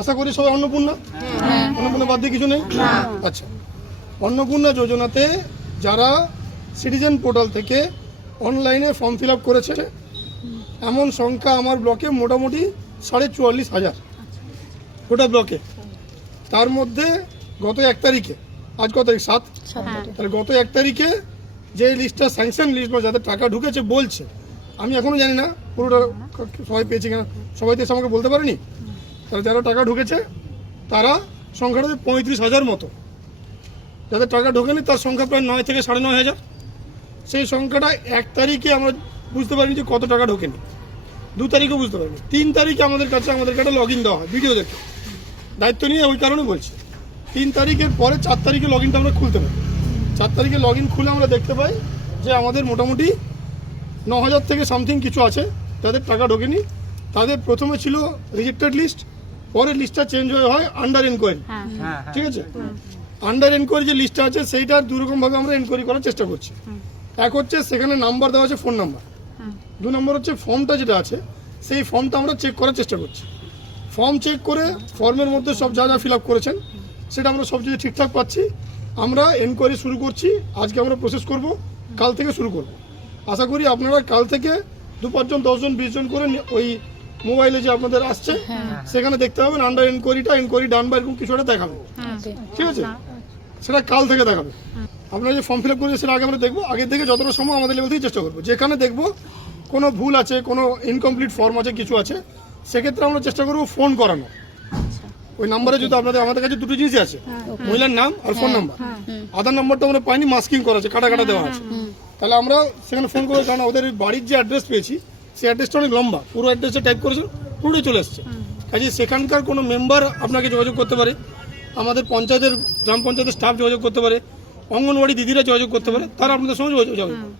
আশা করি সবাই অন্নপূর্ণা, অন্নপূর্ণা বাদ দিয়ে কিছু নেই। আচ্ছা, অন্নপূর্ণা যোজনাতে যারা সিটিজেন পোর্টাল থেকে অনলাইনে ফর্ম ফিল আপ করেছে এমন সংখ্যা আমার ব্লকে মোটামুটি 44,500 গোটা ব্লকে। তার মধ্যে গত 1 তারিখে, আজ কত তারিখ 7, তাহলে গত 1 তারিখে যে লিস্টটা স্যাংশন লিস্ট বা যাদের টাকা ঢুকেছে বলছে, আমি এখনও জানি না পুরোটা সবাই পেয়েছে কিনা, সবাই তো এসে আমাকে বলতে পারেনি। তাহলে যারা টাকা ঢুকেছে তারা সংখ্যাটা 35,000 মতো, যাদের টাকা ঢোকেনি তার সংখ্যা প্রায় 9 থেকে 9,500। সেই সংখ্যাটা 1 তারিখে আমরা বুঝতে পারিনি যে কত টাকা ঢোকেনি, 2 তারিখেও বুঝতে পারিনি, 3 তারিখে আমাদেরকে একটা লগ ইন দেওয়া হয় ভিডিও দেখে, দায়িত্ব নিয়ে ওই কারণে বলছি। 3 তারিখের পরে 4 তারিখে লগ ইনটা আমরা খুলতে পারি। 4 তারিখে লগ ইন খুলে আমরা দেখতে পাই যে আমাদের মোটামুটি 9,000 থেকে সামথিং কিছু আছে যাদের টাকা ঢোকেনি। তাদের প্রথমে ছিল রিজেক্টেড লিস্ট, পরের লিস্টটা চেঞ্জ হয়ে হয় আন্ডার এনকোয়ারি। ঠিক আছে, আন্ডার এনকোয়ারি যে লিস্টটা আছে সেইটার দুরকমভাবে আমরা এনকোয়ারি করার চেষ্টা করছি। এক হচ্ছে সেখানে নাম্বার দেওয়া আছে, ফোন নাম্বার। 2 নম্বর হচ্ছে ফর্মটা যেটা আছে সেই ফর্মটা আমরা চেক করার চেষ্টা করছি। ফর্ম চেক করে ফর্মের মধ্যে সব যা যা ফিল আপ করেছেন সেটা আমরা সব যদি ঠিকঠাক পাচ্ছি, আমরা এনকোয়ারি শুরু করছি। আজকে আমরা প্রসেস করব, কাল থেকে শুরু করব। আশা করি আপনারা কাল থেকে 2-5 জন 10 জন 20 জন করে ওই মোবাইলে যে আপনাদের আসছে সেখানে দেখতে পাবেন আন্ডার এনকোয়ারি ডান বা এরকম কিছু একটা দেখাবে। ঠিক আছে, সেটা কাল থেকে দেখাবে। আপনারা যে ফর্ম ফিল আপ করেছেন সেটা আগে আমরা দেখবো, আগে থেকে যতটা সম্ভব আমাদের লেভেল থেকে চেষ্টা করবো। যেখানে দেখবো কোনো ভুল আছে, কোনো ইনকমপ্লিট ফর্ম আছে, কিছু আছে, সেক্ষেত্রে আমরা চেষ্টা করবো ফোন করানো। ওই নাম্বারে যদি আমাদের কাছে 2টো জিনিসই আছে, মহিলার নাম আর ফোন নাম্বার। আধার নাম্বারটা আমরা পাইনি, মাস্কিং করা আছে, কাটা দেওয়া আছে। তাহলে আমরা সেখানে ফোন করে, কারণ ওদের বাড়ির যে অ্যাড্রেস পেয়েছি সেই অ্যাড্রেসটা অনেক লম্বা, পুরো অ্যাড্রেসে টাইপ করেছেন, পুরোটাই চলে এসছে। কাজে সেখানকার কোনো মেম্বার আপনাকে যোগাযোগ করতে পারে, আমাদের পঞ্চায়েতের গ্রাম পঞ্চায়েতের স্টাফ যোগাযোগ করতে পারে, অঙ্গনওয়াড়ি দিদিরা যোগাযোগ করতে পারে, তারা আপনাদের সঙ্গে যোগাযোগ করে।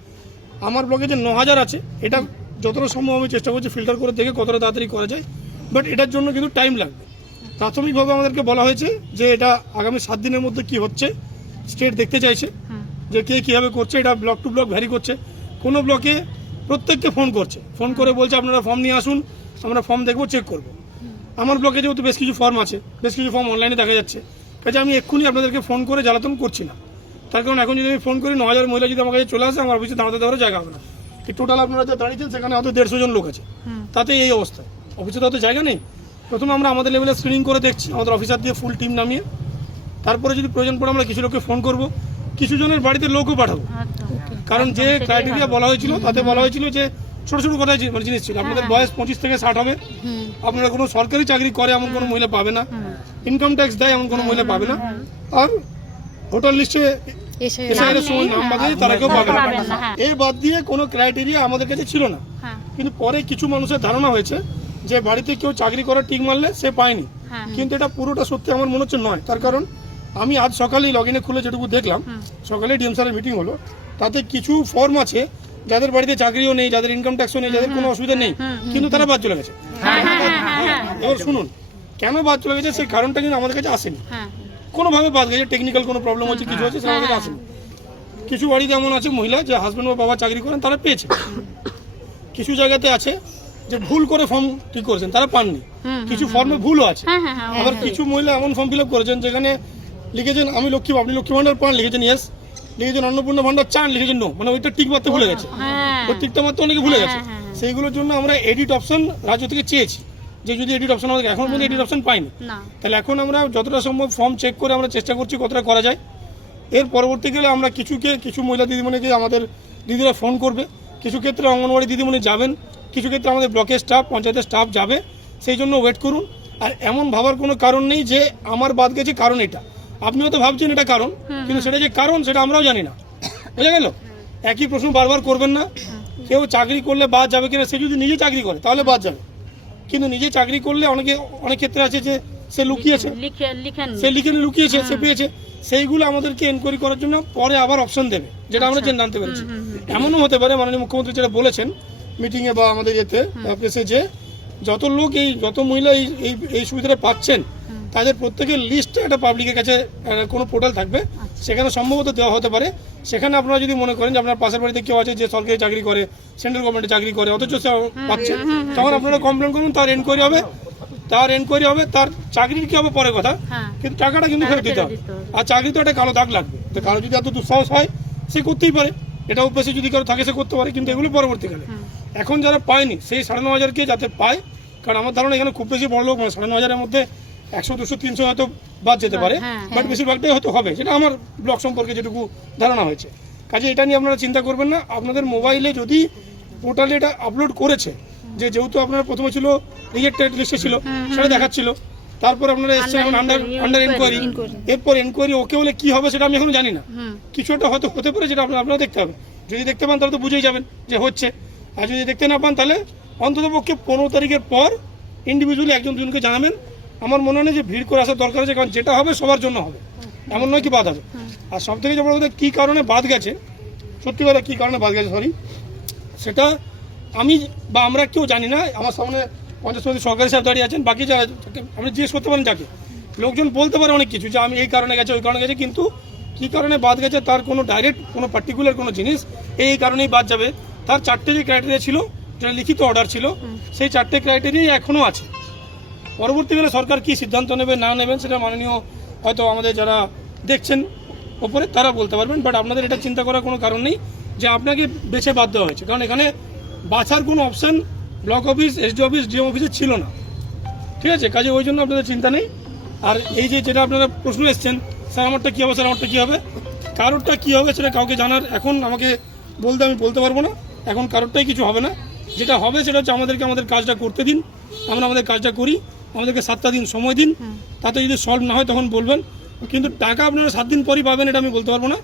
আমার ব্লকে যে 9,000 আছে এটা যতটা সম্ভব আমি চেষ্টা করছি ফিল্টার করে দেখে কতটা তাড়াতাড়ি করা যায়, বাট এটার জন্য কিন্তু টাইম লাগবে। প্রাথমিকভাবে আমাদেরকে বলা হয়েছে যে এটা আগামী 7 দিনের মধ্যে কি হচ্ছে স্টেট দেখতে চাইছে, যে কে কীভাবে করছে। এটা ব্লক টু ব্লক ভ্যারি করছে। কোনো ব্লকে প্রত্যেককে ফোন করে বলছে আপনারা ফর্ম নিয়ে আসুন, আমরা ফর্ম দেখবো, চেক করবো। আমার ব্লকে যেহেতু বেশ কিছু ফর্ম আছে, বেশ কিছু ফর্ম অনলাইনে দেখা যাচ্ছে, কাজে আমি এক্ষুনি আপনাদেরকে ফোন করে জ্বালাতন করছি না। তার কারণ এখন যদি আমি ফোন করি 9,000 মহিলা যদি আমার কাছে চলে আসে, আমার অফিসে দাঁড়াতে দেওয়ার জায়গা হবে না। টোটাল আপনারা যা দাঁড়িয়েছেন সেখানে হয়তো 150 জন লোক আছে, তাতে এই অবস্থা, অফিসে তো হয়তো জায়গা নেই। প্রথমে আমরা আমাদের লেভেলে স্ক্রিনিং করে দেখছি আমাদের অফিসার দিয়ে ফুল টিম নামিয়ে, তারপরে যদি প্রয়োজন পড়ে আমরা কিছু লোককে ফোন করব, কিছু জনের বাড়িতে লোকও পাঠাবো। কারণ যে ক্রাইটেরিয়া বলা হয়েছিল তাতে বলা হয়েছিল যে ছোট ছোট কথা মানে জিনিস ছিল, আপনাদের বয়স 25 থেকে 60 হবে, আপনারা কোনো সরকারি চাকরি করে এমন কোনো মহিলা পাবে না, ইনকাম ট্যাক্স দেয় এমন কোনো মহিলা পাবে না, আর ভোটার লিস্টে নাম বাদে তারা কেউ পাবে না। এই বাদ দিয়ে কোনো ক্রাইটেরিয়া আমাদের কাছে ছিল না। কিন্তু পরে কিছু মানুষের ধারণা হয়েছে যে বাড়িতে কেউ চাকরি করার টিক মারলে সে পায়নি, কিন্তু এটা পুরোটা সত্যি আমার মনে হচ্ছে নয়। তার কারণ আমি আজ সকালেই লগ ইনে খুলে যেটুকু দেখলাম, সকালে ডিএম স্যারের মিটিং হলো, তাতে কিছু ফর্ম আছে যাদের বাড়িতে চাকরিও নেই, যাদের ইনকাম ট্যাক্সও নেই, যাদের কোনো অসুবিধা নেই, কিন্তু তারা বাদ চলে গেছে। এবার শুনুন কেন বাদ চলে গেছে, সেই কারণটা কিন্তু আমাদের কাছে আসেনি। কোনোভাবে বাদ গেছে, টেকনিক্যাল কোনো প্রবলেম হচ্ছে, কিছু হচ্ছে, সেটা আমাদের কাছে আসেনি। কিছু বাড়িতে এমন আছে মহিলা যে হাজব্যান্ড বা বাবা চাকরি করেন, তারা পেয়েছে। কিছু জায়গাতে আছে যে ভুল করে ফর্ম ঠিক করেছেন, তারা পাননি। কিছু ফর্মে ভুলও আছে। আবার কিছু মহিলা এমন ফর্ম ফিল আপ করেছেন যেখানে লিখেছেন আমি লক্ষ্মী, আপনি লক্ষ্মী ভান্ডার পান, লিখেছেন ইয়েস, লিখেছেন অন্নপূর্ণা ভান্ডার চান, লিখেছেন নো, মানে ওইটা টিক মারতে ভুলে গেছে, ওই টিকটা মারতে অনেকে ভুলে গেছে। সেইগুলোর জন্য আমরা এডিট অপশন রাজ্য থেকে চেয়েছি, যে যদি এডিট অপশন আমাদের এখন পর্যন্ত এডিট অপশন পাইনি, তাহলে এখন আমরা যতটা সম্ভব ফর্ম চেক করে আমরা চেষ্টা করছি কতটা করা যায়। এর পরবর্তীকালে আমরা কিছু মহিলা দিদিমণিকে আমাদের দিদিরা ফোন করবে, কিছু ক্ষেত্রে অঙ্গনওয়াড়ি দিদিমণি যাবেন, কিছু ক্ষেত্রে আমাদের ব্লকের স্টাফ, পঞ্চায়েতের স্টাফ যাবে, সেই জন্য ওয়েট করুন। আর এমন ভাবার কোনো কারণ নেই যে আমার বাদ গেছে কারণ এটা, আপনিও তো ভাবছেন এটা কারণ, কিন্তু সেটা যে কারণ সেটা আমরাও জানি না, বুঝে গেল। একই প্রশ্ন বারবার করবেন না। কেউ চাকরি করলে বাদ যাবে কিনা, সে যদি নিজে চাকরি করে তাহলে বাদ যাবে, কিন্তু নিজে চাকরি করলে অনেক ক্ষেত্রে আছে যে সে লুকিয়েছে, সে লুকিয়েছে, সে পেয়েছে, সেইগুলো আমাদেরকে এনকোয়ারি করার জন্য পরে আবার অপশন দেবে, যেটা আমরা জানতে পেরেছি। এমনও হতে পারে মাননীয় মুখ্যমন্ত্রী যেটা বলেছেন মিটিংয়ে বা আমাদের ইয়েতে প্রেসে, যে যত মহিলা এই সুবিধাটা পাচ্ছেন তাদের প্রত্যেকের লিস্ট একটা পাবলিকের কাছে কোনো পোর্টাল থাকবে, সেখানে সম্ভবত দেওয়া হতে পারে। সেখানে আপনারা যদি মনে করেন যে আপনার পাশের বাড়িতে কেউ আছে যে সরকারি চাকরি করে, সেন্ট্রাল গভর্নমেন্টে চাকরি করে, অথচ সে পাচ্ছে, তখন আপনারা কমপ্লেন করুন, তার এনকোয়ারি হবে, তার এনকোয়ারি হবে, তার চাকরির কি হবে পরে কথা, কিন্তু টাকাটা কিন্তু ফেরত দিতে হবে। আর চাকরি তো একটা কালো দাগ লাগবে, তো কারো যদি এত দুঃসাহস হয় সে করতেই পারে, এটা অভ্যাসে যদি কারো থাকে সে করতে পারে, কিন্তু এগুলো পরবর্তীকালে। এখন যারা পায়নি সেই 9,500 যাতে পায়, কারণ আমার ধারণা এখানে খুব বেশি বড় লোক মানে 9,500-এর মধ্যে 100, 200, 300 হয়তো বাদ যেতে পারে, বাট বেশিরভাগটাই হয়তো হবে, সেটা আমার ব্লগ সম্পর্কে যেটুকু ধারণা হয়েছে। কাজে এটা নিয়ে আপনারা চিন্তা করবেন না। আপনাদের মোবাইলে যদি পোর্টালে এটা আপলোড করেছে, যেহেতু আপনার প্রথমে ছিল রিজেক্টেড লিস্টে ছিল, সেটা দেখাচ্ছিল, তারপর আপনারা এসছেন এখন আন্ডার এনকোয়ারি, এরপর এনকোয়ারি ওকে হলে কি হবে সেটা আমি এখনো জানি না। কিছু একটা হয়তো হতে পারে, যেটা আপনারা দেখতে হবে। যদি দেখতে পান তাহলে তো বুঝেই যাবেন যে হচ্ছে, আর যদি দেখতে না পান তাহলে অন্তত পক্ষে 15 তারিখের পর ইন্ডিভিজুয়ালি একজন দুজনকে জানাবেন। আমার মনে হয় না যে ভিড় করে আসার দরকার আছে, কারণ যেটা হবে সবার জন্য হবে, এমন নয় কি বাদ হবে। আর সব থেকে যে বড় কথা, কী কারণে বাদ গেছে, সত্যি কথা কী কারণে বাদ গেছে সেটা আমি বা আমরা কেউ জানি না। আমার সামনে পঞ্চায়েত সরকারি সাহেব দাঁড়িয়ে আছেন, বাকি যারা আপনি জিজ্ঞেস করতে পারেন যাকে, লোকজন বলতে পারে অনেক কিছু যে আমি এই কারণে গেছে ওই কারণে গেছে, কিন্তু কী কারণে বাদ গেছে তার কোনো ডাইরেক্ট কোনো পার্টিকুলার কোনো জিনিস এই কারণেই বাদ যাবে, তার 4টে যে ক্রাইটেরিয়া ছিল, যেটা লিখিত অর্ডার ছিল, সেই 4টে ক্রাইটেরিয়াই এখনও আছে। পরবর্তীকালে সরকার কী সিদ্ধান্ত নেবে না নেবেন সেটা মাননীয় হয়তো আমাদের যারা দেখছেন ওপরে তারা বলতে পারবেন, বাট আপনাদের এটা চিন্তা করার কোনো কারণ নেই যে আপনাকে বেছে বাদ দেওয়া হয়েছে, কারণ এখানে বাছার কোনো option block office, SD office, DM অফিসে ছিল না, ঠিক আছে। কাজে ওই জন্য আপনাদের চিন্তা নেই। আর এই যে যেটা আপনারা প্রশ্ন এসছেন, স্যার আমারটা কী হবে, স্যার আমারটা কী হবে, কারোরটা কী হবে সেটা কাউকে জানার এখন আমাকে আমি বলতে পারবো না। এখন কারোরটাই কিছু হবে না, যেটা হবে সেটা হচ্ছে আমাদেরকে আমাদের কাজটা করতে দিন, আমরা আমাদের কাজটা করি, আমাদেরকে 7টা দিন সময় দিন, তাতে যদি সলভ না হয় তখন বলবেন, কিন্তু টাকা আপনারা 7 দিন পরই পাবেন এটা আমি বলতে পারবো না।